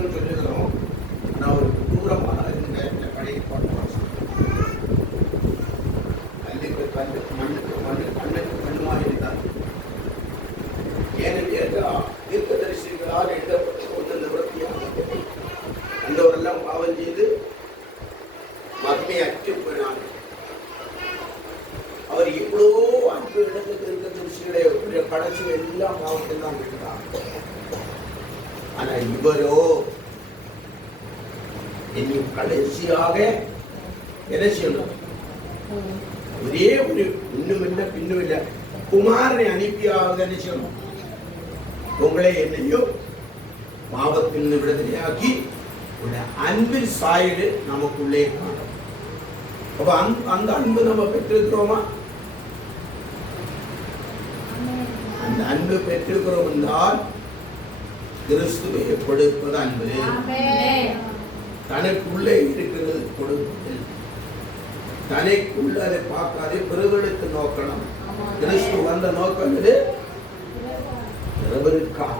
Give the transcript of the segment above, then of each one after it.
அன்புன்னு சொல்லுகிறோம். ஆனால் ஒரு தூரமாக இருந்த கடைக்கு போட்டு கல்லுக்கு கல்லு, மண்ணுக்கு மண்ணு, கண்ணுக்கு கண்ணுமாக இருந்தார். ஏன்னு கேட்டால் தீர்க்கதரிசிகளால் எழுதப்பட்ட ஒன்று நிவர்த்தியாக அந்தவரெல்லாம் பாவம் செய்து மகிமையை அற்று போனாங்க. அவர் எவ்வளோ அன்பு இடத்துல தீர்க்கதரிசிகளுடைய கடைசி எல்லாம் பாவத்தில் தான் இருந்தார். ஆனா இவரோ இன்னும் கடைசியாக என்ன செய்யணும்? ஒரே ஒரு இன்னும் இல்லை பின்னும் இல்லை, குமாரனை அனுப்பியாக என்ன செய்யணும்? உங்களை என்னையும் பாவத்தில் விடுதலையாக்கி அன்பின் சாயல் நமக்குள்ளே காணும். அப்ப அந்த அன்பு நம்ம பெற்றிருக்கிறோமா? அந்த அன்பு பெற்றிருக்கிறோம் என்றால் கிறிஸ்துவை கொடுப்பது அன்பு. தனக்குள்ளே இருக்கிறது கொடுப்பது. தனக்குள்ள அதை பார்க்காதே பிறர்களுக்கு நோக்கணும். கிறிஸ்து வந்த நோக்கம் இது பிறருக்காக.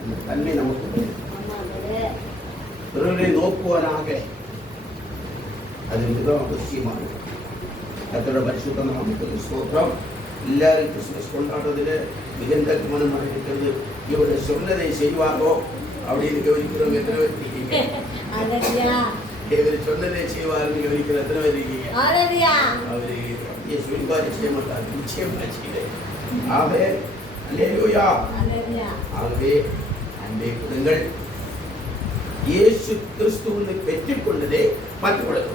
அந்த தன்மை நமக்கு பிறரை நோக்குவனாக அது மிகவும் அவசியமானது. கர்த்தருடைய பரிசுத்த நாமத்துக்கு ஸ்தோத்திரம். எல்லாரும் கிறிஸ்துமஸ் கொண்டாடுறதுல மிகுந்த கவனமாக இருக்கிறது. இவரை சொன்னதை செய்வாரோ அப்படின்னு கவனிக்கிறவங்க எத்தனை பேர் இருக்கீங்க? இவர் சொன்னதை செய்வாருன்னு கவனிக்கிற எத்தனை பேர் இருக்கீங்க? அவரு சொல்லிப்பாரு செய்ய மாட்டார், நிச்சயமா செய்யல. ஆகவே அல்லேலூயா. ஆகவே அன்பை கொடுங்கள். இயேசு கிறிஸ்துவை பெற்றுக் கொண்டதே மற்றுக் கொடுக்க.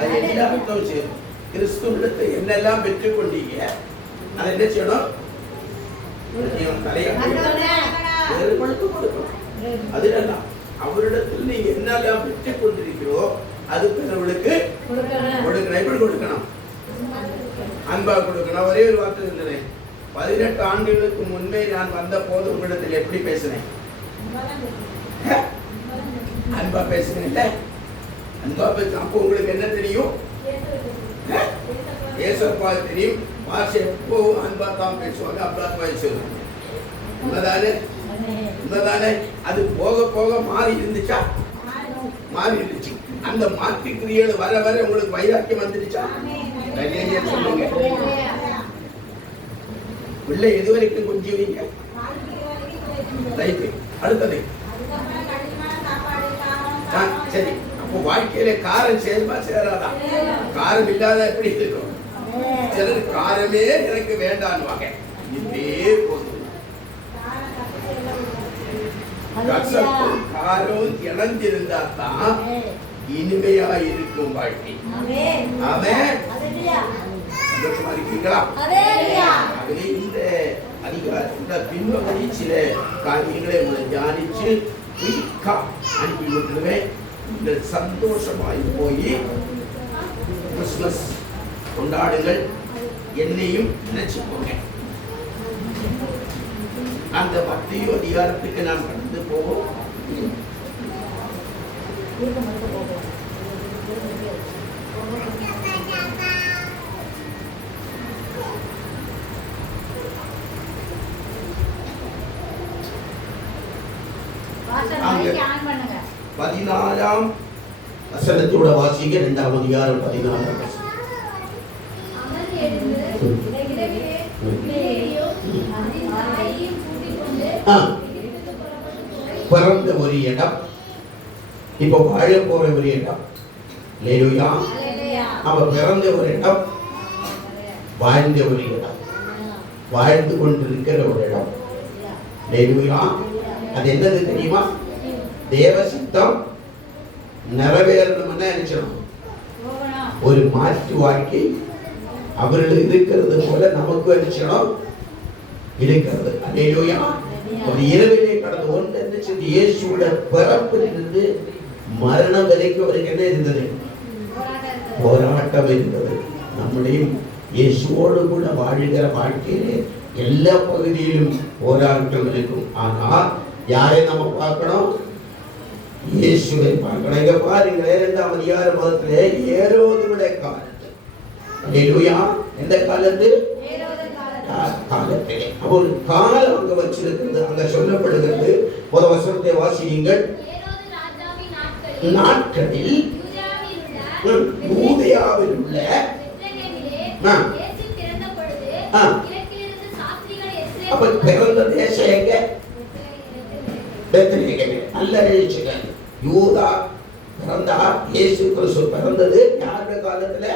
அது எல்லா அர்த்தம் செய்யணும். கிறிஸ்துவத்தை என்னெல்லாம் பெற்றுக் கொண்டீங்க அதை என்ன செய்யணும்? அதுலாம் அவரிடத்தில் நீங்க என்னெல்லாம் பெற்றுக் கொண்டிருக்கிறோ அது பிறர்களுக்கு கொடுக்கணும். எப்படி கொடுக்கணும்? அன்பா கொடுக்கணும். ஒரே ஒரு வார்த்தை இருந்தேன். 18 ஆண்டுகளுக்கு முன்பே நான் வந்த போது உங்களிடத்தில் எப்படி பேசினேன்? அன்பா பேசுறேன்ல. அன்பா பேச. அப்போ உங்களுக்கு என்ன தெரியும்? ஏசப்பா தெரியும். பாஷை எப்பவும் அன்பா தான் பேசுவாங்க, அப்பா பேசுவாங்க. உண்மைதானே? அது போக போக மாறி இருந்துச்சா? மாறி இருந்துச்சு. அந்த மாற்றி கிரியைகள் வர வர உங்களுக்கு வைராக்கியம் வந்துடுச்சா? சொல்லுங்க. பிள்ளை எது வரைக்கும் கொஞ்சுவீங்க? அடுத்தது சரி. அப்போ வாழ்க்கையில காரம் சேருமா சேராதா? காரம் இல்லாத எப்படி இருக்கும்? சிலர் காரமே எனக்கு வேண்டான்னு இதே போதும். காரம் இழந்திருந்தா தான் இனிமையா இருக்கும் வாழ்க்கை. அவன் சந்தோஷமா இருக்கீங்களா? இந்த அதிகார பின்வகை சில காரியங்களை உங்களை தியானிச்சு அனுப்பி விட்டுருவேன். நீங்கள் சந்தோஷமாய் போய் கிறிஸ்துமஸ் கொண்டாடுங்கள். என்னையும் நினைச்சுக்கோங்க. அந்த மத்திய அதிகாரத்துக்கு நாம் கடந்து போவோம். பதினாலாம் வசனத்தோட வாசிக்க. 2ஆம் அதிகாரம் 14ஆம் வசனம். பிறந்த ஒரு இடம், இப்ப வாழ போற ஒரு இடம். அல்லேலூயா. அவ பிறந்த ஒரு இடம், வாழ்ந்த ஒரு இடம், வாழ்ந்து கொண்டிருக்கிற ஒரு இடம். அல்லேலூயா. அது என்னது தெரியுமா? தேவ சித்தம் நிறைவேறணும்னா நினைச்சணும். ஒரு மாற்று வாழ்க்கை அவர்கள் இருக்கிறது போல நமக்கு நினைச்சணும் இருக்கிறது. அல்லேலூயா. ஒரு இரவிலே கடந்த ஒன்று இருந்துச்சு. இயேசுவோட பிறப்பிலிருந்து மரணம் வரைக்கும் அவருக்கு என்ன இருந்தது? போராட்டம் இருந்தது. நம்மளையும் இயேசுவோடு கூட வாழ்கிற வாழ்க்கையிலே எல்லா பகுதியிலும் போராட்டம் இருக்கும். ஆனால் யாரை நம்ம பார்க்கணும்? இயேசுவை பார்க்கணும். இங்க பாருங்களே, 2ஆம் அதிகார மதத்திலே ஏரோதுடைய காலத்து. அல்லேலூயா. எந்த காலத்து? காலத்திலே. அப்போ ஒரு காலம் அங்க வச்சிருக்கிறது. அங்க சொல்லப்படுகிறது ஒரு வசனத்தை வாசியுங்கள். நாட்களில் யூதேயாவில் உள்ள அப்ப பிறந்த தேசம் எங்க? பெத்லகேம். நல்ல எழுச்சிங்க. யூதா பிறந்தா, இயேசு கிறிஸ்து பிறந்தது யாருடைய காலத்துல?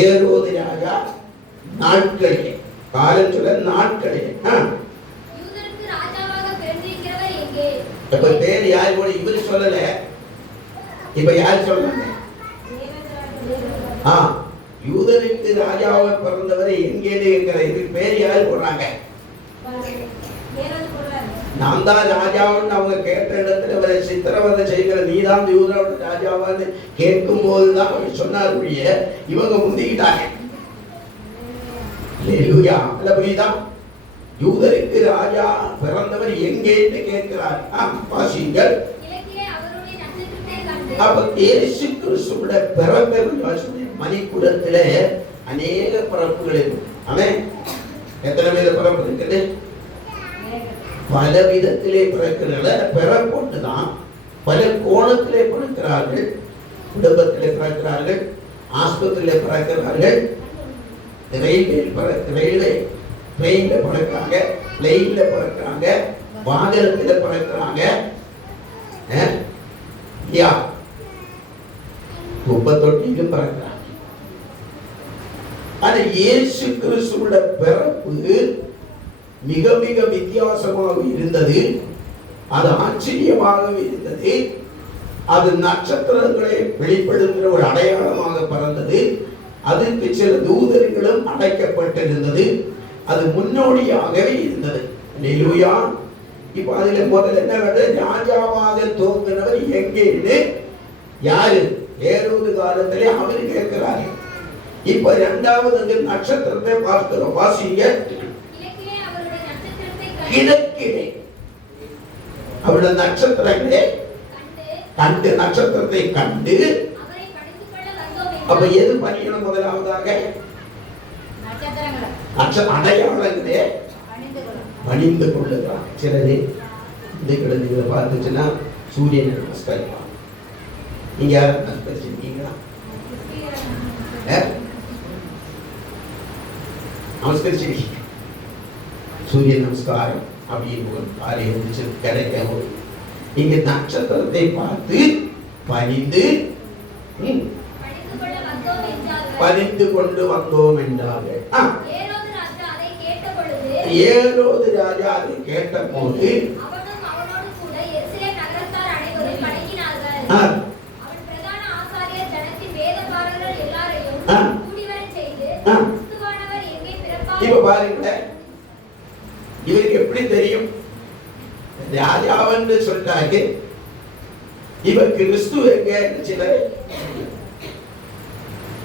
ஏரோது ராஜா நாட்களிலே. காலம் சொல்ல நாட்களிலே. இப்ப பேர் யாரு கூட இவரு சொல்லல. இப்ப யார் சொல்றாங்க? யூதருக்கு ராஜாவை பிறந்தவர் எங்கேன்னு இருக்கிற இதுக்கு பேர் யார் போடுறாங்க? நான் தான் ராஜாவுன்னு அவங்க கேட்ட இடத்துல அவரை சித்திரவதை செய்கிற நீதான் யூதரோட ராஜாவான்னு கேட்கும் போதுதான் அவர் சொன்னார். இவங்க முந்திக்கிட்டாங்க. புரியுதா? யூதருக்கு ராஜா பிறந்தவர் எங்கேன்னு கேட்கிறார். வாசிங்கள். அப்ப இயேசு கிறிஸ்துவோட பிறப்பு மணிக்குடத்துல அநேக பிறப்புகள் இருக்கு. அவன் எத்தனை பேர் பிறப்பு இருக்குது? பல விதத்திலே பிறக்கிறத பிறப்பொண்டுதான். பல கோணத்திலே பிறக்கிறார்கள். குடும்பத்திலே பிறக்கிறார்கள், ஆஸ்பத்திரியில பிறக்கிறார்கள், ரயில்வே ட்ரெயின்ல பிறக்கிறாங்க, பிளெயின்ல பிறக்கிறாங்க, வாகனத்தில பிறக்கிறாங்க, குப்பத்தொட்டிலும் பிறக்கிறாங்க. ஆனா இயேசு கிறிஸ்துவோட பிறப்பு மிக மிக வித்தியாசமாக இருந்தது. அது ஆச்சரியமாக இருந்தது. அது நட்சத்திரங்களை வெளிப்படுத்துகிற ஒரு அடையாளமாக பிறந்தது. அதற்கு சில தூதர்களும் அடைக்கப்பட்டிருந்தது. அது முன்னோடியாகவே இருந்தது. அல்லேலூயா. இப்ப அதுல முதல்ல என்ன? ராஜாவாக தோன்றினவர் எங்கேன்னு யாரு? ஏரோது காலத்திலே அவரு கேட்கிறாரு. இப்ப இரண்டாவது நட்சத்திரத்தை பார்க்கிறோம். வாசிங்க. கிழக்கிலே அவருடைய நட்சத்திரங்களே கண்டு, நட்சத்திரத்தை கண்டு. அப்ப எது பணியணும்? முதலாவதாக அடையாளங்களே பணிந்து கொள்ளுகிறார். சிலது இந்த கிழமைகளை பார்த்துச்சுன்னா சூரியனை நமஸ்கரிப்பாங்க. நீங்க யாரும் நமஸ்கரிச்சிருக்கீங்களா? நமஸ்கரிச்சிருக்கீங்க? சூரிய நமஸ்காரம் அப்படின்னு ஒரு காரியம் கிடைக்கவும் இங்க நட்சத்திரத்தை பார்த்து பணிந்து கொண்டு வந்தோம் என்றார்கள். ஏரோது ராஜா அதை கேட்ட போது இப்ப பாருங்க, இவருக்கு எப்படி தெரியும் ராஜாவன்னு சொல்லிட்டாங்க? இவர் கிறிஸ்து எங்க சிலர்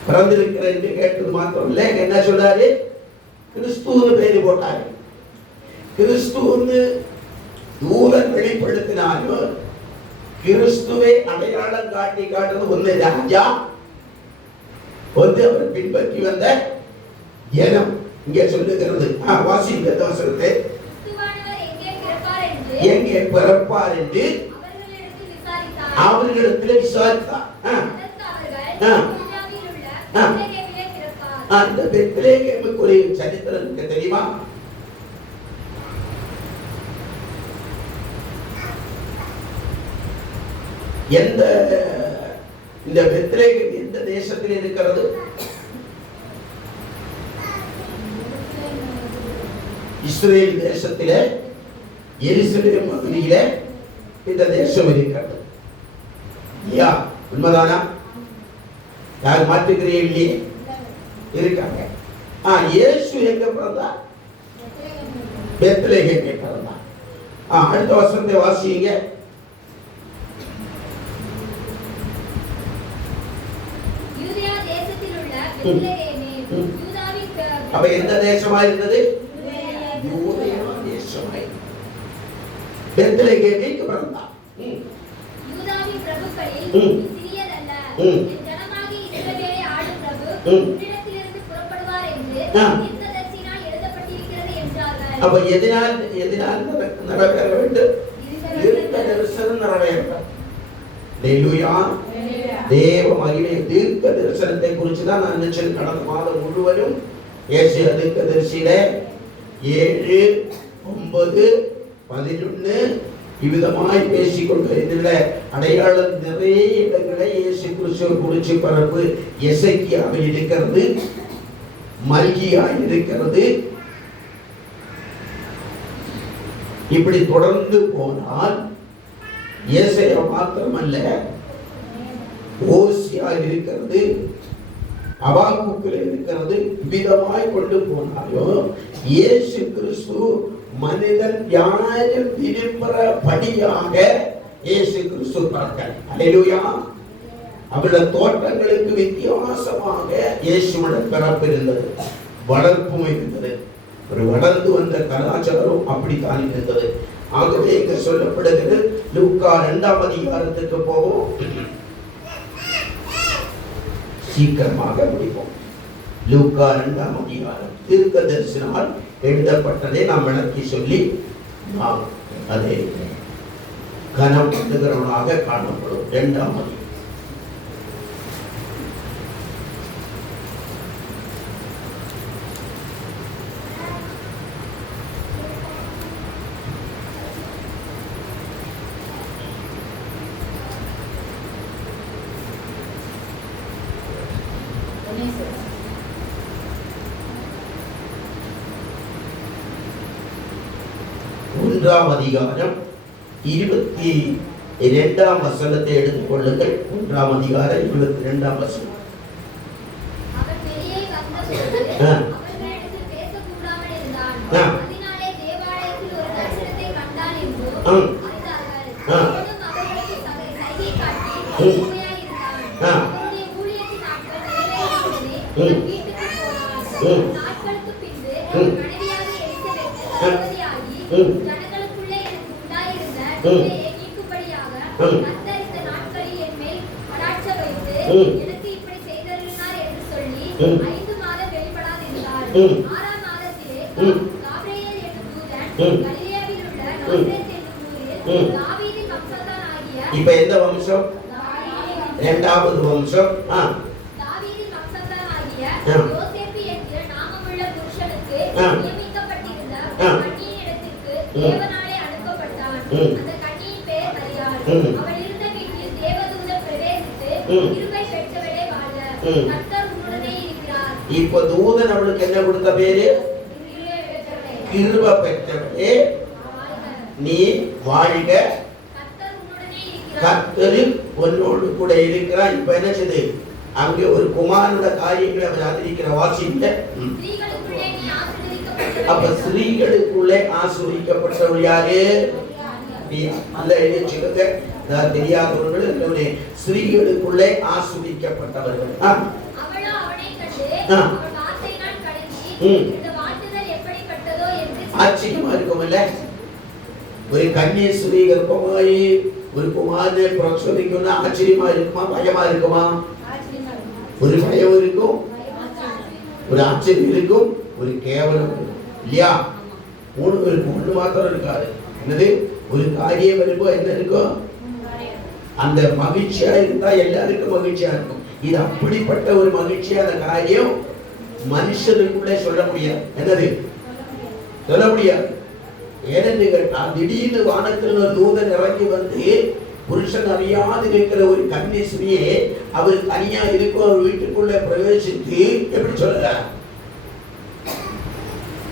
பிறந்திருக்கிற என்று கேட்டது மாத்திரம் இல்ல, என்ன சொல்றாரு? கிறிஸ்துவ பேரு போட்டாரு. கிறிஸ்துவன்னு தூதன் வெளிப்படுத்தினாலும் கிறிஸ்துவை அடையாளம் காட்டி காட்டுறது ஒண்ணு ராஜா, வந்து அவர் பின்பற்றி வந்த ஜனம். இங்கே சொல்லுகிறது, வாசிங்க வசனத்தை. எங்கே பிறப்பார் என்று அவர்களிடத்தில் விசாரித்தார். அந்த பெத்லகேமுக்கு ஒரு சரித்திரம் இருக்கு தெரியுமா? எந்த இந்த பெத்லகேம் எந்த தேசத்தில் இருக்கிறது? இஸ்ரேல் தேசத்திலே எருசலேம் பகுதியிலே இந்த தேசம் இருக்கிறது. யா, உண்மைதானா? யார் மாற்றுகிறீர்களே இருக்காங்க. இயேசு எங்க பிறந்தார்? பெத்லகேமிலே பிறந்தார். அடுத்த வசனத்தை வாசிங்க. அப்ப எந்த தேசமா இருந்தது? யூதேயா தேசமா இருந்தது. பெத்லகேமிற்கு பிறந்தார். யூதாவின் பிரபுக்களில் சிறியதல்ல, என் ஜனமாகிய இஸ்ரவேலை ஆளும் பிரபு உன்னிடத்திலிருந்து புறப்படுவார் என்று தீர்க்கதரிசியினால் எழுதப்பட்டிருக்கிறது என்றார்கள். அப்ப எதனால் நடக்க வேண்டும்? தரிசனம் நிறைவேறும். ஹல்லேலூயா. தேவ மகிமை தீர்க்க தரிசனத்தை குறித்து தான் நான் நினைச்சது. கடந்த மாதம் முழுவதும் ஏசாயா தீர்க்கதரிசியில 7, 9, 11 இவ்விதமாய் பேசிக்கொண்டு இதில் அடையாளம் நிறைய இடங்களை இயேசு கிறிஸ்துவை குறித்து பரப்பு எசேக்கியாவில் இருக்கிறது, மல்கியா இருக்கிறது. இப்படி தொடர்ந்து போனால் ஏசாயா மாத்திரமல்ல, ஓசியா இருக்கிறது, அபாக்குக்கில் இருக்கிறது. விதமாய் கொண்டு போனாலும் இயேசு கிறிஸ்து மனிதன் யாரும் திரும்புறபடியாக இயேசு கிறிஸ்து பிறந்தார். அல்லேலூயா. அவருடைய தோற்றங்களுக்கு வித்தியாசமாக இயேசுவோட பிறப்பு இருந்தது, வளர்ப்பும் இருந்தது. ஒரு வளர்ந்து வந்த கலாச்சாரம் அப்படித்தான் இருந்தது. ஆகவே இங்க சொல்லப்படுகிறது, லூக்கா 2ஆம் அதிகாரத்துக்கு போவோம், சீக்கிரமாக முடிப்போம். லூக்கா 2ஆம் அதிகாரம் தீர்க்கதரிசினால் எழுதப்பட்டதை நாம் விளக்கி சொல்லி நாம் அதை கனம் பண்ணுகிறவனாக காணப்படும். 2ஆம் அதிகாரம் ஒன்றாம் அதிகாரம் 22ஆம் வசனத்தை எடுத்துக் கொள்ளுங்கள். 1ஆம் அதிகாரம் 22ஆம் வசனம். இப்ப எந்த வம்சம்? 2வது வம்சம். தாவீதின் வம்சத்தானாகிய யோசேப்பு என்கிற நாமமுள்ள புருஷனுக்கு நியமிக்கப்பட்டிருந்த கன்னியினிடத்திற்கு தேவனாலே அனுப்பப்பட்டான். அந்த கன்னியின் பெயர் மரியாள். அவள் இருந்த வீட்டில் தேவதூதன் பிரவேசித்து, கிருபை பெற்றவளே வாழ்க, கர்த்தர் உன்னுடனே இருக்கிறார். இப்ப தூதன் அவளுக்கு என்ன கொடுத்த பேரு? கிருபை பெற்றவளே நீ வாழ்க, கர்த்தர் உன்னோடு கூட இருக்கிறார். இப்ப என்ன செய்து அங்கே ஒரு குமாரனோட காரியங்களை அவர் ஆதரிக்கிற வாசிக்கல. அப்ப ஸ்திரீகளுக்குள்ளே ஆசீர்வதிக்கப்பட்டவள் யாரு? அல்ல எழுதிச்சுங்க, தெரியாதவர்கள் ஸ்திரீகளுக்குள்ளே ஆசீர்வதிக்கப்பட்டவர்கள். ஆச்சரியமா இருக்கும் இல்ல? ஒரு கன்னியஸ்ரீ கர்ப்பமாயி ஒரு குமாரனை பிரசவிக்கணும்னா ஆச்சரியமா இருக்குமா, பயமா இருக்குமா? ஒரு பயம் இருக்கும், ஒரு ஆச்சரியம் இருக்கும், ஒரு கேவலம் இருக்கும் இல்லையா? மூணு இருக்கும், ஒண்ணு மாத்திரம் இருக்காது. என்னது? ஒரு காரியம் இருக்கும், என்ன இருக்கும்? அந்த மகிழ்ச்சியா இருந்தா எல்லாருக்கும் மகிழ்ச்சியா இருக்கும். இது அப்படிப்பட்ட ஒரு மகிழ்ச்சியான காரியம் மனுஷனுக்குள்ளே சொல்ல முடியாது. என்னது? சொல்ல முடியாது. ஏனென்று கேட்டால் திடீர்னு வானத்தில் ஒரு தூதன் இறங்கி வந்து புருஷன் அறியாது இருக்கிற ஒரு கன்னிஸ்ரீயே அவர் தனியா இருக்கும் அவர் வீட்டுக்குள்ள பிரவேசித்து எப்படி சொல்ல,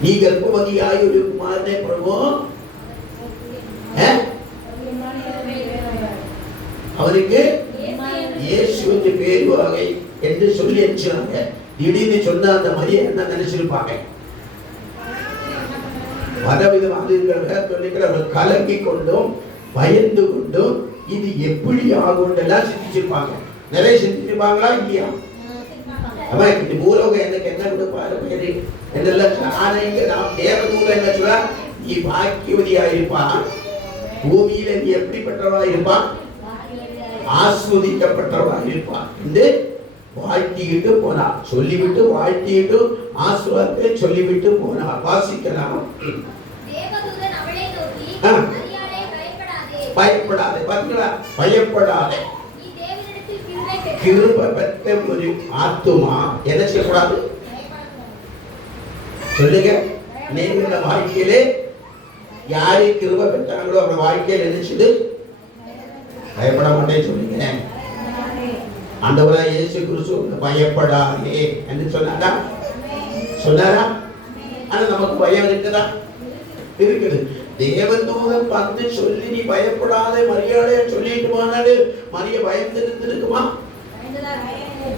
நீ கர்ப்பவதியாய் ஒரு குமாரனை பிரபு அவருக்கு இயேசு என்று பேர் வகை என்று சொல்லி அனுப்பிச்சாங்க. திடீர்னு சொன்ன அந்த மரியை என்ன நினைச்சிருப்பாங்க? பலவிதமாக கலங்கி கொண்டும் பயந்து கொண்டும் இது எப்படி ஆகும் சிந்திச்சிருப்பாங்க. நிறைய சிந்திச்சிருப்பாங்களா இல்லையா? அவன் இது பூலோகம் எனக்கு என்ன கொடுப்பாரு பேரு என்னெல்லாம் தேவதூதன் என்ன சொல்ல, நீ பாக்கியவதியா இருப்பான், பூமியில நீ எப்படிப்பட்டவா இருப்பான்? ஆஸ்வதிக்கப்பட்டவா இருப்பான் என்று வாழ்த்திக்கிட்டு போனார். சொல்லிவிட்டு வாழ்த்திட்டு ஆசீர்வாதத்தை சொல்லிவிட்டு போனார். வாசிக்கலாம். தேவதூதன் அவளை நோக்கி, மரியாளே பயப்படாதே, பயப்படாதே. பாத்தீங்களா? பயப்படாதே. நீ தேவனிடத்தில் கிருபை கிருபை பெற்ற ஒரு ஆத்துமா என்ன செய்யக்கூடாது சொல்லுங்க. நீங்க வாழ்க்கையிலே யாரு கிருபை பெற்றாங்களோ அவங்க வாழ்க்கையில் நினைச்சது பயப்பட மாட்டேன்னு சொல்லுங்க. ஆண்டவராகிய இயேசு கிறிஸ்து பயப்படாதே என்று சொன்னாரா? சொன்னாரா? ஆனா நமக்கு பயம் இருக்குதா? இருக்குது. தேவதூதன் வந்து சொல்லி நீ பயப்படாத மரியாதைய சொல்லிட்டு போனாரு. மரிய பயந்து இருக்குமா?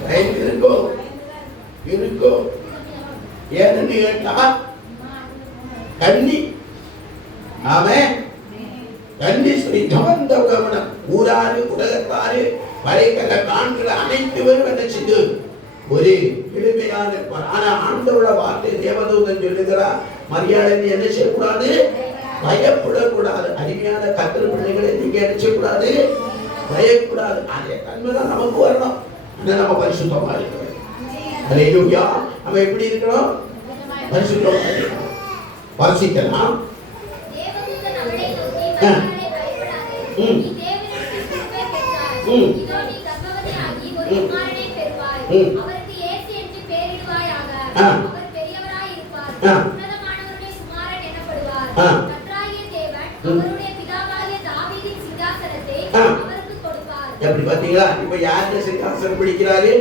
பயந்து இருக்கும். இருக்கும். ஏன்னு கேட்டா கண்ணி ஆமென் கண்ணி சொல்லி கவர்ந்த கவனம் ஊராறு உலகத்தாறு வரைக்கல காண்கிற அனைத்துவரும் என்ன செய்து ஒரு எளிமையான. ஆனா ஆண்டவரோட வார்த்தை தேவதூதன் சொல்லுகிறார் மரியாதை என்ன செய்யக்கூடாது? பயப்படக்கூடாது. அருமையான கர்த்தர் பிள்ளைகளை நீங்க என்ன செய்யக்கூடாது? பயப்படாது. அதே தன்மைதான் நமக்கு வரணும். நம்ம பரிசுத்தமா இருக்கிறோம். அல்லேலூயா. நம்ம எப்படி இருக்கிறோம்? பரிசுத்தமா இருக்கிறோம். வாசிக்கலாம். தேவதூதன் அவளை நோக்கி மரியாதை பயப்படாதே. நீ தேவனிடத்தில் கிருபை பெற்றாய். இதோ நீ கர்ப்பவதியாகி ஒரு குமாரனை பெறுவாய். அவருக்கு இயேசு என்று பெயரிடுவாயாக. அவர் பெரியவராய் இருப்பார். உன்னதமானவருடைய குமாரன் எனப்படுவார். கர்த்தராகிய தேவன் அவருடைய பிதாவாகிய தாவீதின் சிங்காசனத்தை அவருக்கு கொடுப்பார். எப்படி பாத்தீங்களா? இப்ப யாருடைய சிங்காசனம் பிடிக்கிறாரு?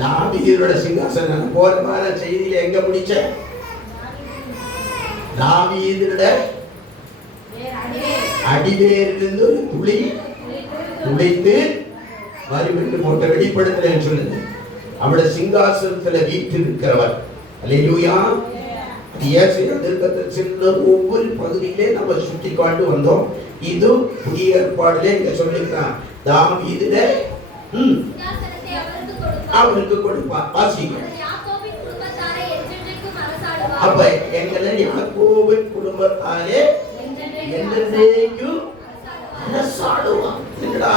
தாவீதோட சிங்காசனம். போன வார செய்தியில எங்க பிடிச்ச? தாவீதோட அடிவேரிலிருந்து ஒரு துளி துளைத்து மறுபடியும் போட்ட வெளிப்படுத்துறேன்னு சொல்லுது. அவருடைய சிங்காசனத்துல வீற்றிருக்கிறவர். அல்லேலூயா. சின்ன ஒவ்வொரு பகுதியிலே நம்ம சுற்றி காட்டு வந்தோம். இது புதிய ஏற்பாடுல இங்க சொல்லிருக்கான். தாவீதுல அவருக்கு கொடுப்பார். வாசிங்க. அப்ப எங்களை யாக்கோபின் குடும்பத்தாரே என்றென்றைக்கும் அரசாளுவான். என்னடா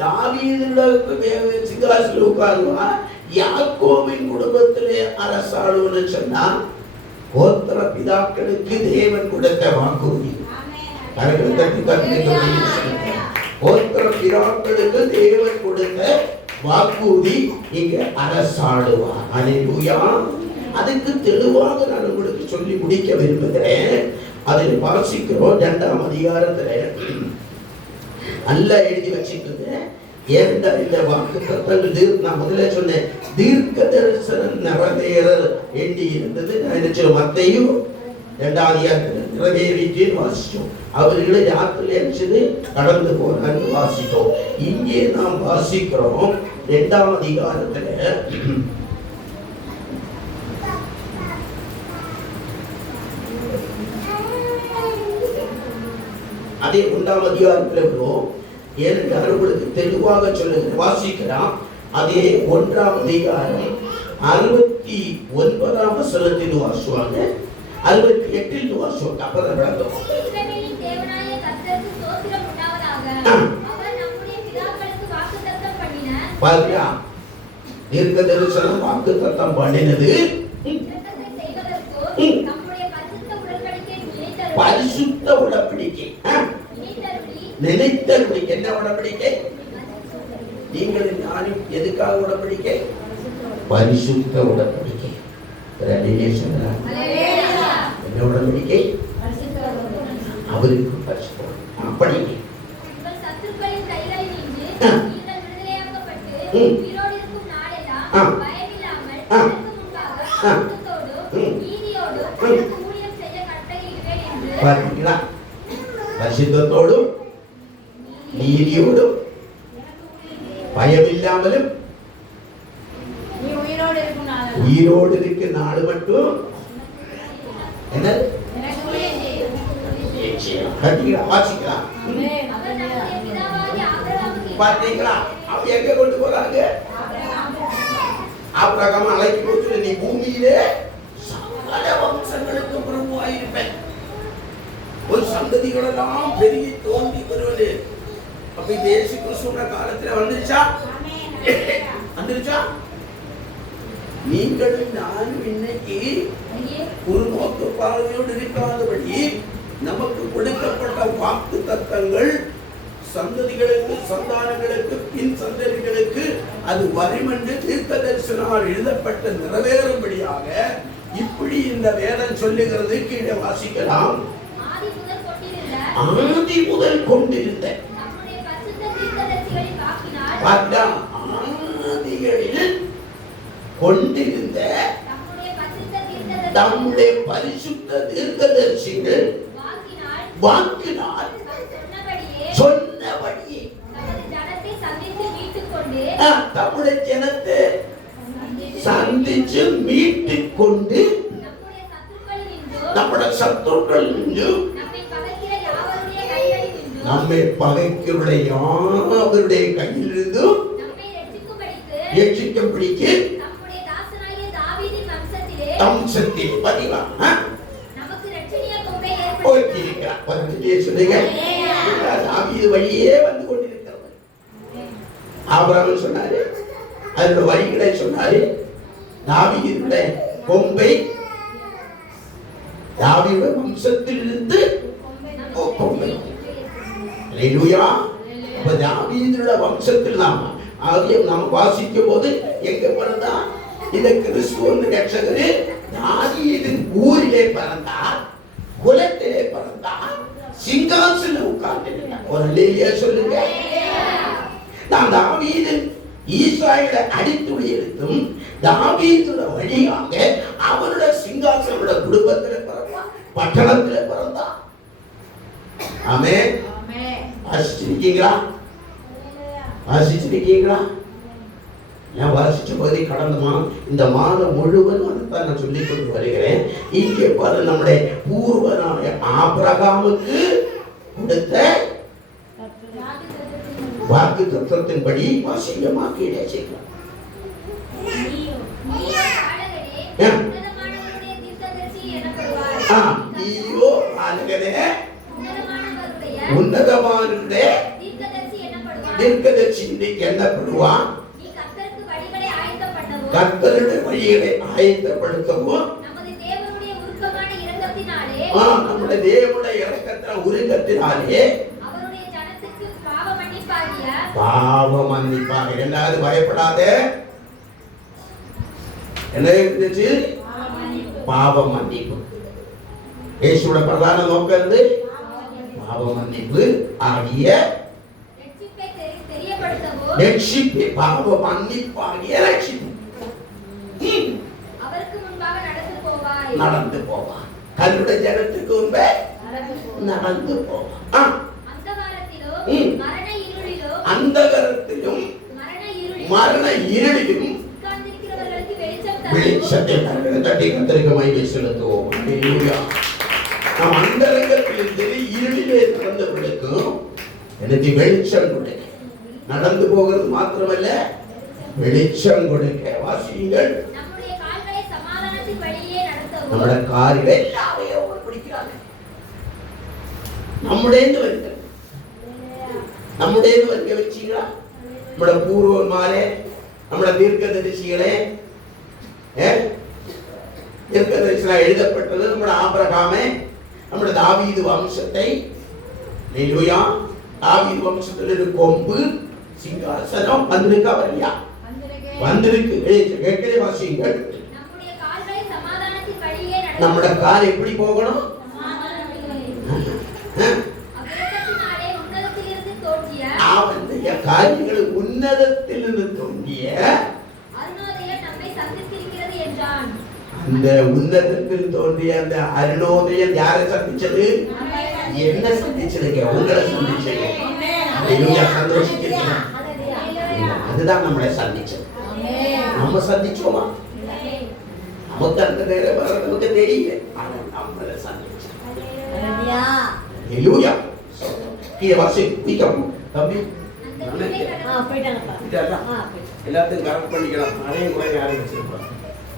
தாவீதுடைய சிங்காசனத்தில் உட்காருவான். யாக்கோபின் குடும்பத்திலே அரசாளுவன்னு சொன்னா கோத்திர பிதாக்களுக்கு தேவன் கொடுத்த வாக்குறுதி. கோத்திர பிதாக்களுக்கு தேவன் கொடுத்த வாக்குறுதி இங்க அரசாளுவார். அல்லேலூயா. அதுக்கு தெளிவாக நான் உங்களுக்கு சொல்லி முடிக்க விரும்புகிறேன். அதில் வாசிக்கிறோம் 2ஆம் அதிகாரத்துல நல்லா எழுதி வச்சுக்கிறது. ஏன்டா இந்த வாக்கு தத்தங்கள் நான் முதல்ல சொன்னேன் தீர்க்க தரிசனம் நிறைவேற வேண்டி இருந்தது. நான் என்ன மத்தேயு 2ஆம் அதிகாரத்துல நிறைவேறிட்டு வாசிச்சோம். அவர்களை யாத்திரை அடிச்சது கடந்து போனான்னு வாசித்தோம். இங்கே நாம் வாசிக்கிறோம் 2ஆம் அதிகாரத்துல அதே 1ஆம் அதிகாரத்தில் வரும். ஏனென்றால் உங்களுக்கு தெளிவாக சொல்லுங்க. வாசிக்கலாம். அதே 1ஆம் அதிகாரம் 69ஆம் வசனத்தில் வாசுவாங்க. 68 வாசுவாங்க. அப்பதான் விளங்கும். இஸ்ரவேலின் தேவனாகிய கர்த்தருக்கு ஸ்தோத்திரம் உண்டாவதாக. அவர் நம்முடைய பிதாக்களுக்கு வாக்குத்தத்தம் பண்ணின பாருங்க. தீர்க்க தரிசனம் வாக்குத்தத்தம் பண்ணினது பரிசுத்த உடன்படிக்கை. நினைத்தருளி என்ன உடன்படிக்கை? நீங்கள் நானும் எதுக்காக உடன்படிக்கை? பரிசுத்த உடன்படிக்கை. என்ன உடன்படிக்கை? அவருக்கு பரிசுத்த உடன்படிக்கை. சத்துருக்களின் கைகளில் நின்று நீங்கள் விடுதலையாக்கப்பட்டு உயிரோடு இருக்கும் நாளெல்லாம் பயமில்லாமல் எனக்கு முன்பாக பரிசுத்தத்தோடும் நீதியோடும் எனக்கு ஊழியம் செய்ய கட்டளையிடுவேன் என்று. பார்த்தீங்களா? பரிசுத்தத்தோடும் நீதியோடும் பயமில்லாமலும் உயிரோடு இருக்க நாடு மட்டும் என்ன வாசிக்கலாம். பார்த்தீங்களா? அவ எங்க கொண்டு போறாங்க? ஆபிரகாம் அழைத்து போட்டு நீ பூமியிலே சகல வம்சங்களுக்கு பிரபுவாயிருப்பேன், ஒரு சந்ததிகளெல்லாம் பெருகி தோன்றி வருவது. அப்ப இது இயேசு கிறிஸ்துவின் காலத்துல வந்துருச்சா? வந்துருச்சா? நீங்களும் நானும் இன்னைக்கு ஒரு நோக்கு பார்வையோடு இருக்காதபடி நமக்கு கொடுக்கப்பட்ட வாக்கு தத்தங்கள் சந்ததிகளுக்கு, சந்தானங்களுக்கு, பின் சந்ததிகளுக்கு அது வரிமண்டு தீர்க்க தரிசனால் எழுதப்பட்ட நிறைவேறும்படியாக இப்படி இந்த வேதம் சொல்லுகிறது. கீழே வாசிக்கலாம். ஆதி முதல் கொண்டிருந்த ஆதிகளில் கொண்டிருந்த நம்முடைய பரிசுத்த தீர்க்கதரிசிகள் வாக்கினால் சொன்னபடியே நம்முடைய ஜனத்தை சந்திச்சு மீட்டுக் கொண்டு நம்முடைய சத்துருக்கள் நம்மை பகைக்கிறவருடைய யாவருடைய கையிலிருந்தும் ரட்சிக்கும்படிக்கு வம்சத்தில் பதிவாக தாவீது வழியே வந்து கொண்டிருக்கிறது. ஆபிரகாம் சொன்னாரு, அதோட வரிகளை சொன்னாரு. தாவீதுடைய கொம்பை தாவீது வம்சத்தில் இருந்து கொம்பை தாவீதுடைய வம்சத்தில் நாம் வாசிக்கும் போது எங்க பிறந்தா இந்த கிறிஸ்து ரட்சகரு தாவீதின் ஊரிலே பிறந்தார், குலத்திலே பிறந்தார், சிங்காசனம் உட்கார்ந்திருந்தார். ஒரு அல்லேலூயா சொல்லுங்க. நான் தாவீதின் ஈசாயில அடித்துளி எடுத்தும் தாவீதுடைய வழியாக அவருடைய சிங்காசனோட குடும்பத்தில் பிறந்தார், பட்டணத்தில் பிறந்தார். ஆமென். வாசிச்சிருக்கீங்களா? வாசிச்சிருக்கீங்களா? நான் வாசிச்ச போது கடந்த மாதம் இந்த மாதம் முழுவதும் அதைத்தான் நான் சொல்லிக் கொண்டு வருகிறேன். இங்கே பாரு, நம்முடைய பூர்வனாய ஆபிரகாமுக்கு கொடுத்த வாக்கு தத்துவத்தின்படி வாசியமாக செய்யலாம். உன்னதமானவருடைய தீர்க்கதரிசி என்னப்படுவான். கர்த்தருடைய வழிகளை ஆயத்தப்படுத்தவும் நம்முடைய தேவனுடைய இரக்கத்தின் உருக்கத்தினாலே பாவ மன்னிப்பாக. ரெண்டாவது பயப்படாத, என்ன இருந்துச்சு? பாவ மன்னிப்பு. இயேசுவோட பிரதான நோக்கம் இருந்து பாவ மன்னிப்பு ஆகிய ரட்சிப்பு, பாவ மன்னிப்பாகிய ரட்சிப்பு. நடந்து போவான். கல்லுடைய ஜனத்துக்கு முன்பே நடந்து போவான். அந்தகாரத்திலும் மரண இருளிலும் வெளிச்சத்தை தட்டி கத்தரிக்க மகிமை செலுத்துவோம். நாம் அந்தரங்கத்திலிருந்து இருளிலே நடந்தவர்களுக்கும் எனக்கு வெளிச்சம் கொடுக்க, நடந்து போகிறது மாத்திரமல்ல வெளிச்சம் கொடுக்க. வாசியுங்கள். நம்முடைய காரியம் எல்லாரையும் பிடிக்கிறாங்க. நம்முடைய வருக வச்சீங்களா? நம்முடைய பூர்வமாரே, நம்முடைய தீர்க்கதரிசிகளே, தீர்க்கதரிசிகளா எழுதப்பட்டது நம்முடைய ஆபிரகாமே, நம்முடைய தாவீது வம்சத்தை. தாவீது வம்சத்தில் கொம்பு சிங்காசனம் வந்திருக்கா வரலையா? வந்திருக்கு. கேட்கவே வாசியுங்கள். நம்முடைய கால் எப்படி போகணும்? அவனுடைய காரியங்கள் உன்னதத்திலிருந்து தோன்றிய அந்த உன்னதத்தில் தோன்றிய அந்த அருணோதயம் யாரை சந்திச்சது? என்ன சந்திச்சதுங்க? உங்களை சந்திச்சது. சந்தோஷிக்கிறீங்க? அதுதான் நம்மளை சந்திச்சது. நம்ம சந்திச்சோமா? நமக்கு அந்த நேரம் நமக்கு தெரியல, ஆனா நம்மளை சந்திச்சோம். தம்பி எல்லாத்தையும் கரெக்ட் பண்ணிக்கலாம். நிறைய முறை யாரும் வச்சிருப்பாங்க.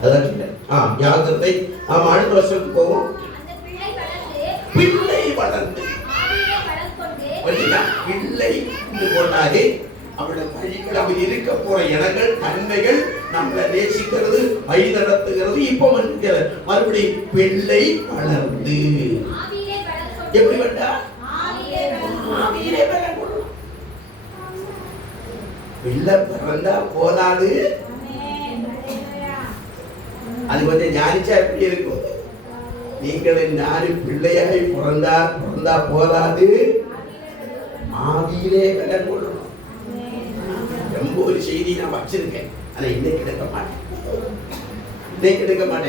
அதான் ஜாகிரதை. அடுத்த வருஷத்துக்கு போவோம். பிள்ளை வளர்ந்து பிள்ளை கொண்டாது அவருடைய வழிகள், அவர் இருக்க போற இடங்கள், தன்மைகள், நம்மளை நேசிக்கிறது, வழி நடத்துகிறது. இப்ப மறுபடியும் பிள்ளை வளர்ந்து எப்படி வந்தா? ஆவியிலே பலன் கொள்ளணும். பிள்ளை பிறந்தா போதாது, அது கொஞ்சம் ஞானிச்சா எப்படி இருக்கும்? நீங்கள் ஞானி பிள்ளையாய் பிறந்தா போதாது, ஆவியிலே பலன் கொள்ளணும். ரொம்ப ஒரு செய்தி நான் வச்சிருக்கேன், ஆனா இன்னைக்கு எடுக்க மாட்டேன்.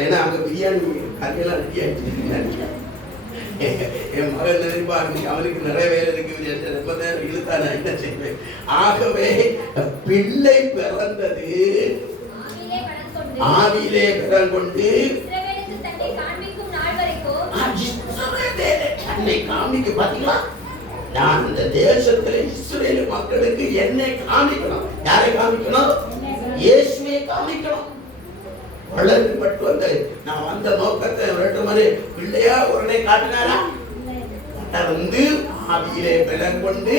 ஏன்னா அங்க பிரியாணி கறியெல்லாம் ரெடி ஆயிடுச்சு. என் மகன் நினைப்பா அவனுக்கு நிறைய வேலை இருக்கு, ரொம்ப நேரம் இழுத்தா நான் என்ன செய்வேன். ஆகவே பிள்ளை பிறந்தது ஆவியிலே பலன் கொண்டு தன்னை காமிக்க. பாத்தீங்களா, நான் இந்த தேசத்துல இஸ்ரேல் மக்களுக்கு என்னை காமிக்கணும். யாரை காமிக்கணும்? இயேசுவை காமிக்கணும். வளர்ந்து பட்டு வந்த நான் வந்த நோக்கத்தை ரெண்டு மாதிரி பிள்ளையா உடனே காட்டினாரா? வந்து ஆவியிலே பலன் கொண்டு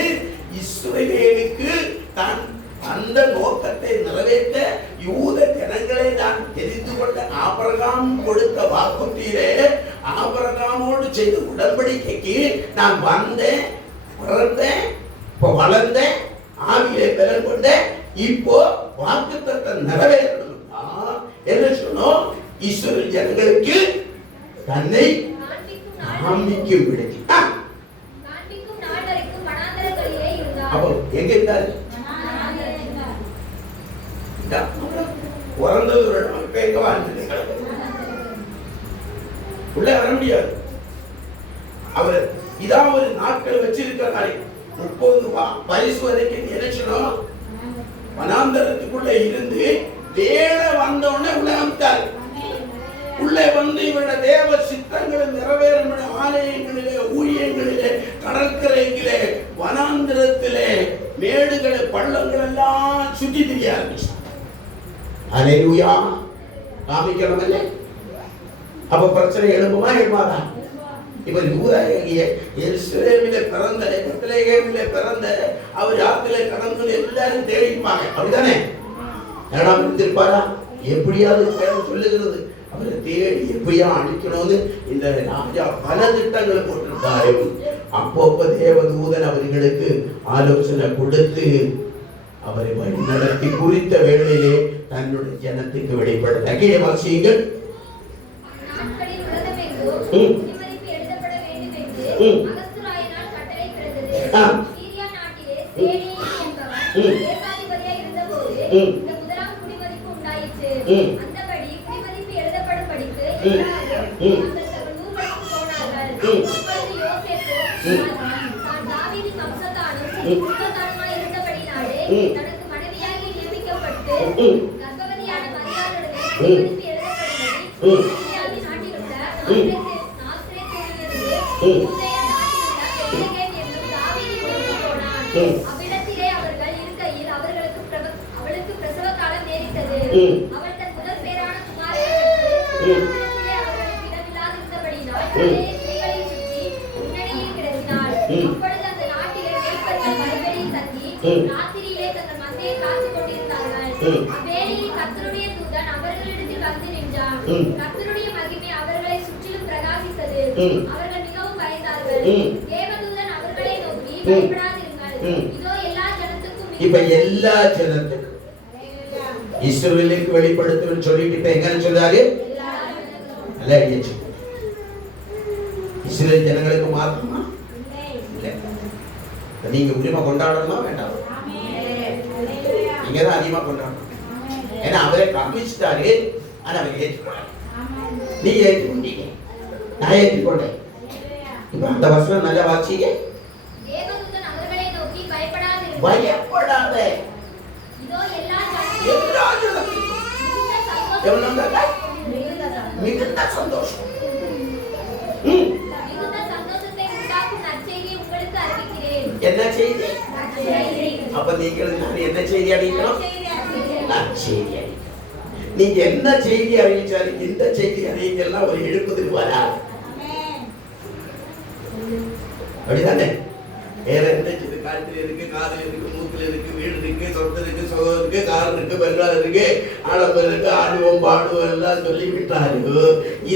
இஸ்ரவேலுக்கு தான் அந்த நோக்கத்தை நிறைவேற்ற யூத ஜனங்களை தான் தெரிந்து கொண்ட ஆபிரகாம் கொடுத்த வாக்குறுதியிலே ஆபிரகாமோடு செய்த உடன்படிக்கைக்கு நான் வந்தேன், பிறந்தேன், இப்போ வளர்ந்தேன், ஆவியிலே பலன் கொண்டேன். இப்போ வாக்குத்தத்தை நிறைவேறணும் என்ன சொன்னோம்? இஸ்ரவேல் ஜனங்களுக்கு தன்னை காண்பிக்கும் விடுதி. அப்போ எங்க இருந்தாரு? பிறந்தது ஒரு இடம், இப்ப எங்க வாழ்ந்துட்டீங்க? உள்ள வர முடியாது. அவர் இதான் ஒரு நாட்கள் வச்சிருக்கிறாரு. 30 வயசு வரைக்கும் நினைச்சணும். வனாந்தரத்துக்குள்ள இருந்து வேலை வந்தோடனே உள்ள அமைத்தார். உள்ளே வந்து இவருடைய தேவ சித்தங்களை நிறைவேறும் ஆலயங்களிலே, ஊழியங்களிலே, கடற்கரைகளிலே, வனாந்திரத்திலே, மேடுகளை, பள்ளங்கள் எல்லாம் சுற்றி திரிய ஆரம்பிச்சார். அல்லேலூயா. காமிக்கணும் இல்லை? அப்ப பிரச்சனை எழுப்புமா எழுப்பாதா? இப்ப எருசலேமிலே பிறந்த, பெத்லகேமிலே பிறந்த அவர் ஆத்திலே கடந்து எல்லாரும் தேடிப்பாங்க. அப்படித்தானே? ஏடாம் இருந்திருப்பாரா? எப்படியாவது சொல்லுகிறது அவரை தேடி எப்படியா அழிக்கணும்னு இந்த ராஜா பல திட்டங்களை போட்டிருக்காரு. அப்பப்ப தேவதூதன் அவர்களுக்கு ஆலோசனை கொடுத்து அவரை வழி நடத்தி குறித்த வேளையிலே தன்னுடைய ஜனத்துக்கு வெளிப்படுத்த. கீழே வாசியுங்கள். இப்ப எல்லா ஜனத்துக்கும் இஸ்ரவேலுக்கு வெளிப்படுத்துன்னு சொல்லிட்டு இப்ப எங்க சொல்றாரு? இஸ்ரவேல் ஜனங்களுக்கு மாத்திரமா நீங்க உரிமை கொண்டாடணுமா வேண்டாம்? நீங்க தான் அதிகமா கொண்டாடணும். ஏன்னா அவரை காமிச்சிட்டாரு, ஆனா அவர் ஏற்றுக்கொண்டாரு. நீ ஏற்றுக்கொண்டீங்க, நான் ஏற்றுக்கொண்டேன். இப்ப அந்த வசனம் நல்லா வாசிங்க. பயப்படாத, மிகுந்த சந்தோஷம். என்ன செய்தி? அப்ப நீங்கள் என்ன செய்தி அறிவிக்கணும்? நற்செய்தி அறிவிக்கணும். நீங்க என்ன செய்தி அறிவிச்சாலும் இந்த செய்தி அறிவிக்கலாம் ஒரு எழுப்புதல் வராது. அப்படிதானே? வேற எந்த காலத்துல இருக்கு, காதல் இருக்கு, மூக்கில் இருக்கு, வீடு இருக்கு, சொத்து இருக்கு, சோகம் இருக்கு, காரம் கார் இருக்கு, பெங்கால் இருக்கு, ஆடம்பரம் இருக்கு, ஆடுவோம் பாடுவோம் எல்லாம் சொல்லிவிட்டாரு.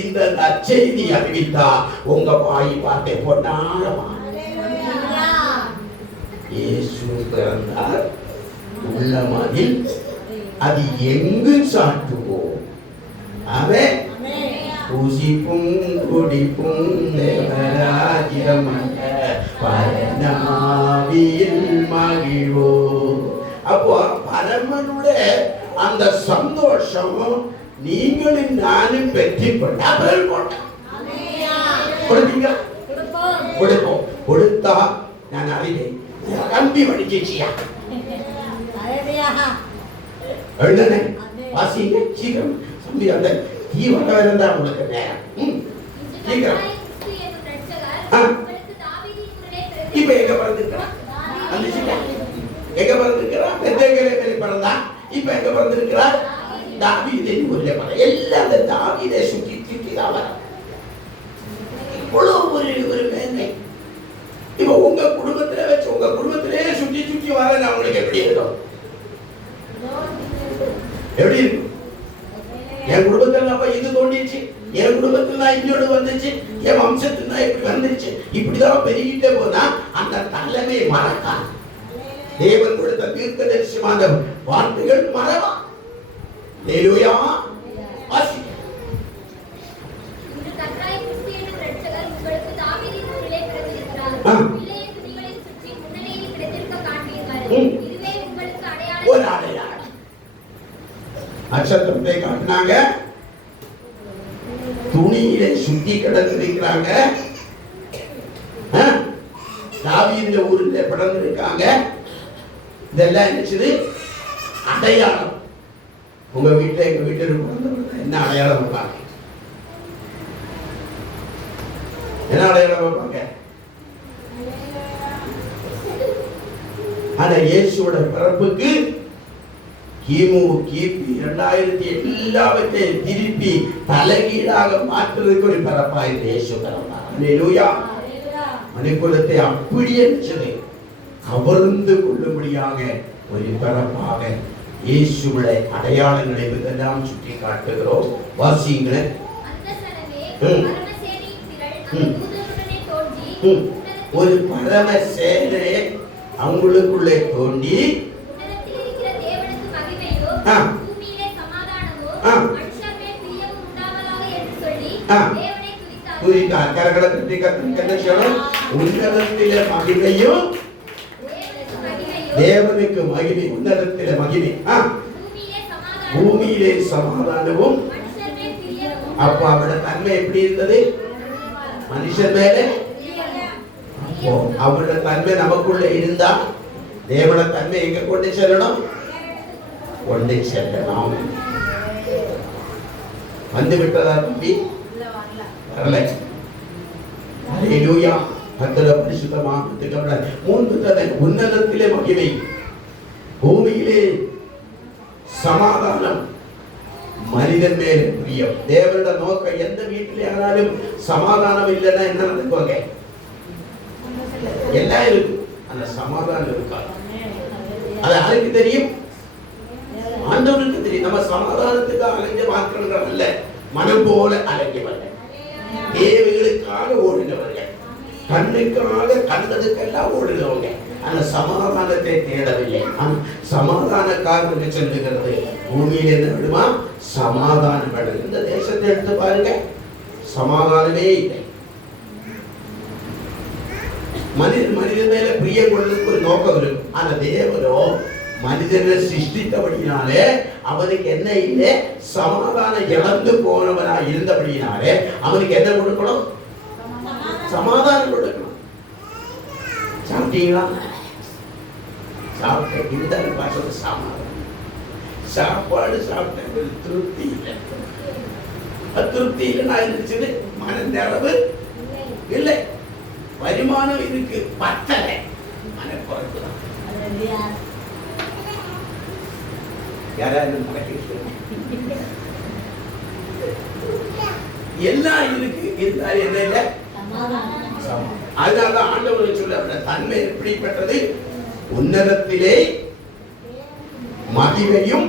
இந்த நற்செய்தி அறிவித்தா உங்க வாய் வார்த்தை பொன்னாரமா. இயேசு பிறந்தார் உள்ளமதில் அது எங்கு சாட்டுவோம். அவன் பூசிப்பும் குடிப்பும் தேவராஜ்யம் பரமாவியில் மகிழ்வோ. அப்போ பரமனுடைய அந்த சந்தோஷம் நீங்களும் நானும் பெற்றி கொண்டா கொடுப்போம். கொடுத்தா நான் அறிவேன் கம்பி வடிச்சியா எழுதனே வாசிங்க சீக்கிரம். தம்பி அந்த தீ வர இருந்தா உங்களுக்கு நேரம் சீக்கிரம். இப்ப எங்க பிறந்திருக்கிறான்? எங்க பிறந்திருக்கிறான்? பெத்தேகேலே பிறந்தா. இப்ப எங்க பிறந்திருக்கிறார்? தாவீதின் ஊரிலே பிறந்த. எல்லாம் அந்த தாவீதை சுற்றி சுற்றி தான் வர. இவ்வளவு ஒரு மேன்மை. இப்ப உங்க குடும்பத்திலே வச்சு உங்க குடும்பத்திலே சுற்றி சுற்றி வர நான் உங்களுக்கு எப்படி இருக்கும்? எப்படி இருக்கும்? என் குடும்பத்தில் அப்ப இது தோண்டிச்சு, என் குடும்பத்தில் தான் இங்கோடு வந்துச்சு, என் வம்சத்தில் தான் இப்படி வந்துச்சு, இப்படிதான் பெருகிட்டே போனா அந்த தலைமை மறக்கா. தேவன் கொடுத்த தீர்க்கதரிசனமான வார்த்தைகள் மறவா. ஹல்லேலூயா. வாசி. இந்த கர்த்தராகிய கிறிஸ்து என்னும் இரட்சகர் உங்களுக்கு தாவீதின் ஊரிலே பிறந்திருக்கிறார். பிள்ளையை துணிகளில் சுற்றி முன்னணியில் கிடந்திருக்க காண்பீர்கள். இதுவே உங்களுக்கு அடையாளம். ஒரு அடையாளம். நட்சத்திரத்தை காட்டினாங்க, துணியிலே சுத்தி கிடந்திருக்கிறாங்க, தாவீதின் ஊரிலே பிறந்திருக்காங்க. இதெல்லாம் என்னது? அடையாளம். உங்க வீட்டுல எங்க வீட்டுல என்ன அடையாளம் வைப்பாங்க? என்ன அடையாளம் வைப்பாங்க? ஆனா இயேசுவோட பிறப்புக்கு கிமு கிபி 2000 எல்லாவற்றையும் திருப்பி தலைகீழாக மாற்றுவதற்கு ஒரு பிறப்பாய் இயேசு பிறந்தார். அல்லேலூயா. மனுக்குலத்தை அப்படியே கவர்ந்து கொள்ளும்படியாக ஒரு பிறப்பாக இயேசுவுடைய அடையாளங்களை இதெல்லாம் சுட்டி காட்டுகிறோம். வாசிங்களே. ஒரு பரமசேனை அவங்களுக்குள்ளே தோண்டி பூமியிலே சமாதானமும் மனுஷர்மேல் பிரியமும் உண்டாவதாக என்று சொல்லி தேவனை துதித்தார். கரங்களை தட்டி கர்த்தருக்கு உன்னதத்திலே மகிமையும் தேவனுக்கு மகிமை. உன்னதத்திலே மகிமை, பூமியிலே சமாதானமும். அப்ப அவருடைய தன்மை எப்படி இருந்தது? மனுஷன் மேலே. அப்போ அவருடைய தன்மை நமக்குள்ள இருந்தா தேவனுடைய தன்மை எங்க கொண்டு செல்லணும்? கொண்டு செல்லணும். வந்து விட்டதா தம்பி? வரல. அல்லேலூயா. கர்த்தர் பரிசுத்தமாக மூன்று தடவை உன்னதத்திலே மகிமை, பூமியிலே சமாதானம், மனிதன் மேல் பிரியம். தேவனுடைய நோக்கம் எந்த வீட்டிலே ஆனாலும் சமாதானம் இல்லைன்னா என்ன நடக்குவாங்க? எல்லாம் இருக்கு, அந்த சமாதானம் இருக்காது. அது யாருக்கு தெரியும்? ஆண்டவனுக்கு தெரியும். நம்ம சமாதானத்துக்கு அலைஞ்ச மாத்திரங்கள் அல்ல, மனம் போல அலைஞ்சவர்கள், தேவைகளுக்காக ஓடினவர்கள், கண்ணுக்காக கண்டதுக்கெல்லாம் ஓடினவங்க. அந்த சமாதானத்தை தேடவில்லை. சமாதானக்காரனுக்கு சொல்லுகிறது பூமியில் என்ன விடுமா? சமாதானம் விடும். இந்த தேசத்தை எடுத்து பாருங்க, சமாதானமே இல்லை. மனிதன் மேல பிரிய கொள்வதற்கு ஒரு நோக்கம் இருக்கும். ஆனா தேவனோ மனிதனை சிருஷ்டித்தபடினாலே அவனுக்கு என்ன இல்லை? சமாதானம் இழந்து போனவனா இருந்தபடினாலே அவனுக்கு என்ன கொடுக்கணும்? சமாதானம் கொடுக்கணும். சாப்பிட்டீங்களா? சாப்பிட்டேன். இதுதான் பாசம் சமாதானம். சாப்பாடு சாப்பிட்டேன், திருப்தி இல்லை. திருப்தி இல்லை. நான் இருந்துச்சு மன நிறைவு இல்லை. வருமானம் இருக்கு, பத்தலை, மனக்குறைப்பு தான். எல்லாம் இருக்கு, இருந்தாலும் என்ன இல்லை? அதனால ஆண்டவர் சொல்ல தன்மை எப்படிப்பட்டது? உன்னதத்திலே மகிமையும்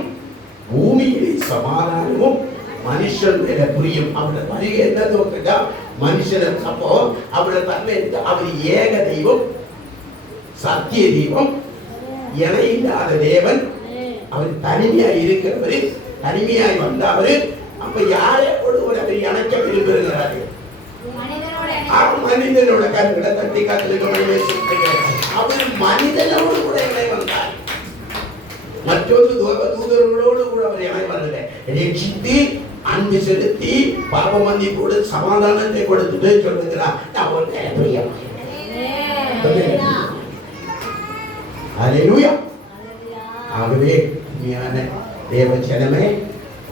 பூமியிலே சமாதானமும் மனுஷன் மேல புரியும். அவருடைய வருகை என்ன நோக்கா? மனுஷனை அப்போ அவருடைய தன்மை அவர் ஏக தெய்வம், சத்திய தெய்வம், இணையில்லாத தேவன். அவர் தனிமையாய் இருக்கிறவரு, தனிமையாய் வந்தவரு. அப்ப யாரை ஒருவர் அவர் இணைக்க விரும்புகிறாரு? மனிதனோட கண்களை தட்டி காத்திருக்க அவர் மனிதனோடு கூட இணை வந்தார். மற்றொரு தூதர்களோடு கூட அவர் இணை வரல. ரட்சித்து அன்பு செலுத்தி பாவ மன்னிப்போடு சமாதானத்தை கொடுத்துட்டு சொல்லுகிறார், ஆகவே தேவ ஜனமே,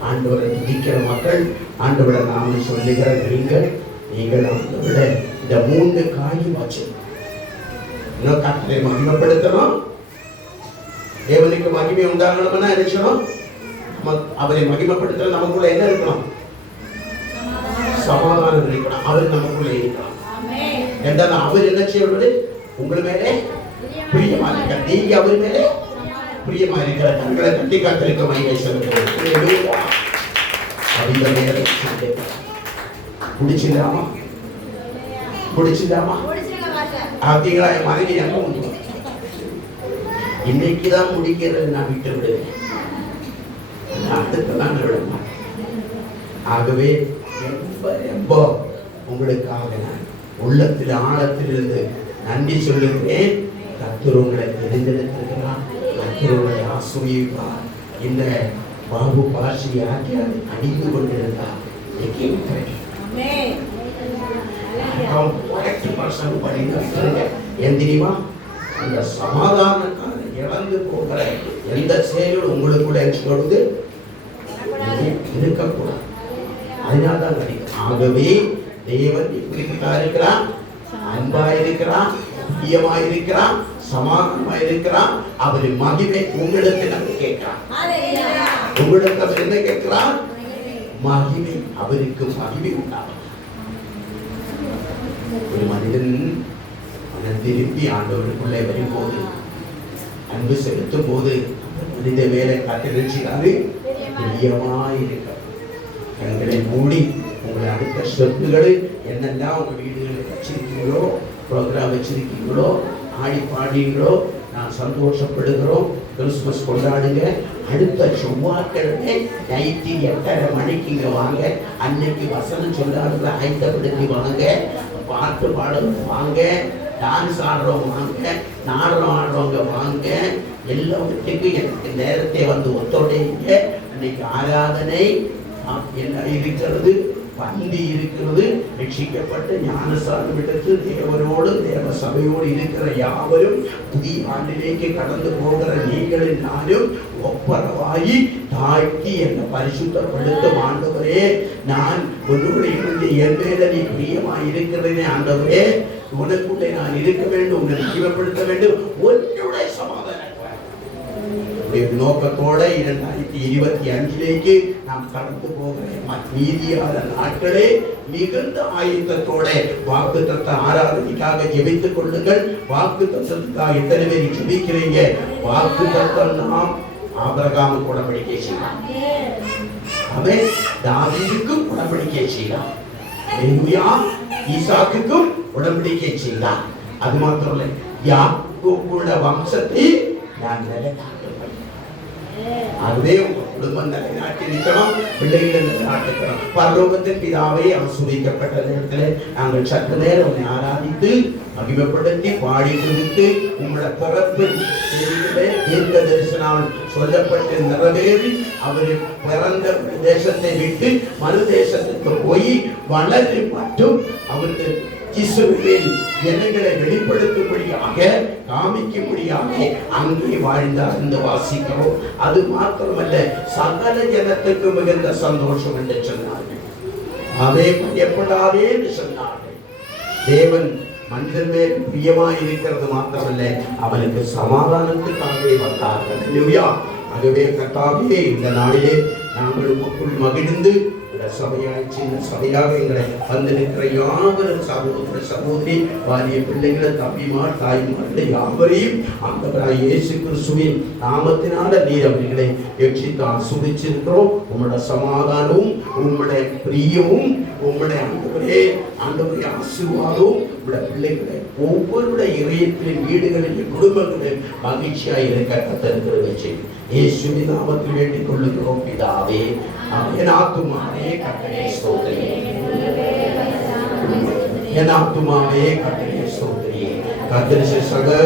ஆண்டவரை துதிக்கிற மக்கள், ஆண்டவரை நாம சொல்லுகிற நீங்கள் ஆண்டவரை இந்த 3 காரியம் வச்சு இன்னும் கர்த்தரை மகிமைப்படுத்தணும். தேவனுக்கு மகிமை உண்டாகணும்னா நினைச்சணும். அவரை மகிமைப்படுத்த நமக்குள்ள என்ன இருக்கணும்? சமாதானம் இருக்கணும். அவர் நமக்குள்ள இருக்கணும். என்றால் அவர் என்ன செய்வது? உங்கள் மேலே பிரியமா இருக்க, நீங்க அவர் மேலே பிரியமா இருக்கிற கண்களை கட்டி காத்திருக்க மகிமை சொல்லுங்க. அந்த நேரம் குடிச்சிடாமா அப்படிங்களா? என் மனைவி என்ன இன்னைக்குதான் முடிக்கிறது, நான் விட்டு விடுவேன், அடுத்த நாள் விட மாட்டேன். ஆகவே ரொம்ப உங்களுக்காக நான் உள்ளத்தில் ஆழத்திலிருந்து நன்றி சொல்லுகிறேன். கர்த்தர் உங்களை தெரிந்தெடுத்திருக்கிறார், கர்த்தர் உங்களை ஆசீர்வதிப்பார். இந்த பாபு பாஷை ஆக்கி அதை அடித்து கொண்டிருந்தார். தெரியுமா? அந்த சமாதானக்கான இழந்து போகிற எந்த செயலும் உங்களுக்குள்ள கொடுத்து இருக்கக்கூடாது. அதனால்தான் கிடைக்கும். ஆகவே தேவன் எப்படிப்பட்டா இருக்கிறான்? அன்பா இருக்கிறான், பிரியமா இருக்கிறான், சமாதானமா இருக்கிறான். அவரின் மகிமை உங்களிடத்தில் நம்ம கேட்கிறான். உங்களுக்கு அவர் என்ன கேட்கிறான்? மகிமை. அவருக்கு மகிமை உண்டாகும். ஒரு மனிதன் திருப்பி ஆண்டவருக்குள்ளே வரும்போது, அன்பு செலுத்தும் போது, மனித வேலை கட்டிருக்கிறாரு, பிரியமாயிருக்க. கண்களை மூடி உங்களை அடுத்த சொத்துக்களை என்னெல்லாம் உங்க வீடுகளில் வச்சிருக்கீங்களோ, ப்ரோக்ராம் வச்சிருக்கீங்களோ, ஆடி பாடுங்களோ, நான் சந்தோஷப்படுகிறோம். கிறிஸ்துமஸ் கொண்டாடுங்க. அடுத்த செவ்வாய்க்கிழமை நைட்டு 8:30 மணிக்கு இங்க வாங்க. அன்னைக்கு வசனம் சொல்லாத ஆயத்தப்படுத்தி வாங்க. பாட்டு பாடுறவங்க வாங்க, டான்ஸ் ஆடுறவங்க வாங்க, நாடகம் ஆடுறவங்க வாங்க. எல்லாத்துக்கும் எனக்கு நேரத்தை வந்து ஒத்துழைங்க. அன்னைக்கு ஆராதனை என்ன இருக்கிறது? பந்தி இருக்கிறது. ரட்சிக்கப்பட்டு ஞானஸ்நானம் எடுத்து தேவரோடு தேவ சபையோடு இருக்கிற யாவரும் புதிய ஆண்டிலேக்கு கடந்து போகிற நீங்களும் நானும் ஒப்பரவாயி தாழ்த்தி என்னை பரிசுத்தப்படுத்தும். ஆண்டவரே, நான் உன்னோடு இருந்து என் மேல நீ பிரியமாய் இருக்கிறேனே ஆண்டவரே, உனக்குள்ளே நான் இருக்க வேண்டும், உன்னை ஜீவப்படுத்த வேண்டும். உன்னுடைய சமாதானம் நோக்கத்தோட 2025 நாம் கடந்து போகிற மீதியான நாட்களே மிகுந்த ஆயத்தத்தோட வாக்குத்தத்த ஆராதனைக்காக ஜெபித்துக் கொள்ளுங்கள். வாக்குத்தத்தத்துக்காக எத்தனை பேர் ஜெபிக்கிறீங்க? வாக்குத்தத்தம் நாம் ஆபிரகாமுக்கு உடன்படிக்கை செய்யலாம், அவன் தாவீதுக்கும் உடன்படிக்கை செய்யலாம், ஈசாக்குக்கும் உடன்படிக்கை செய்யலாம். அது மாத்திரம் இல்லை, யாக்கோபுட வம்சத்தை நான் நிலைநாட்டுவேன். அதுவே உங்க குடும்பம் நிலைநாட்டிருக்கணும், பிள்ளைகள் நிலைநாட்டிருக்கணும். பரலோகத்தின் பிதாவை ஆசீர்வதிக்கப்பட்ட நேரத்தில் நாங்கள் சற்று நேரம் உன்னை ஆராதித்து மகிமைப்படுத்தி பாடி குறித்து உங்களோட பிறப்பு தீர்க்க தரிசனம் சொல்லப்பட்டு நிறைவேறி அவர் பிறந்த தேசத்தை விட்டு மறு தேசத்துக்கு போய் வளர்ந்து மற்றும் அவருக்கு இஸ்ரவேல் ஜனங்களை வெளிப்படுத்தும்படியாக காமிக்கும்படியாக அங்கே வாழ்ந்தார் என்று வாசிக்கிறோம். அது மாத்திரமல்ல, சகல ஜனத்துக்கு மிகுந்த சந்தோஷம் என்று சொன்னார்கள். அவை பயப்படாதே என்று சொன்னார்கள். தேவன் மனிதன் மேல் பிரியமாய் இருக்கிறது மாத்திரமல்ல, அவனுக்கு சமாதானத்துக்காகவே வந்தார்கள். ஆகவே கர்த்தாவே, இந்த நாளிலே நாங்கள் உமக்குள் மகிழ்ந்து சபையாய் சின்ன சபையாக எங்களை வந்திருக்கிற யாவரும் சகோதர சகோதரி வாரிய பிள்ளைகளை தம்பிமார் தாய்மார்கள் யாவரையும் ஆண்டவராய் இயேசு கிறிஸ்துவின் நாமத்தினால நீர் அவர்களை எச்சித்து ஆசீர்வதிச்சிருக்கிறோம். உம்முடைய சமாதானமும் உம்முடைய பிரியமும் உம்முடைய ஆண்டவரே ஆசீர்வாதமும் உம்முடைய பிள்ளைகளை ஒவ்வொருடைய இதயத்திலும் வீடுகளிலும் குடும்பங்களிலும் மகிழ்ச்சியாய் இருக்க கர்த்தர் செய்யும். இயேசுவின் நாமத்தில் வேண்டிக் கொள்ளுகிறோம் பிதாவே. என் ஆத்துமாவே கர்த்தரை ஸ்தோத்திரி, என் ஆத்துமாவே கர்த்தரை ஸ்தோத்திரி. கர்த்தர் சகல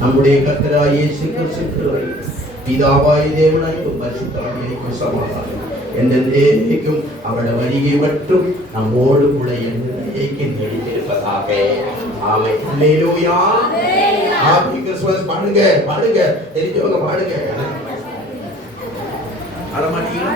நம்முடைய கர்த்தராகிய இயேசு கிறிஸ்துவின் பிதாவாய் தேவனாய் பரிசுத்தமாய் சமாதானம் என்றென்றைக்கும் அவருடைய வருகை மட்டும் நம்மோடு கூட என்றைக்கும் நீடித்திருப்பதாக. ஆமென். அல்லேலூயா. Happy Christmas. பாடுங்க பாடுங்க, தெரிஞ்சவங்க பாடுங்க. அட மாட்டீங்களா?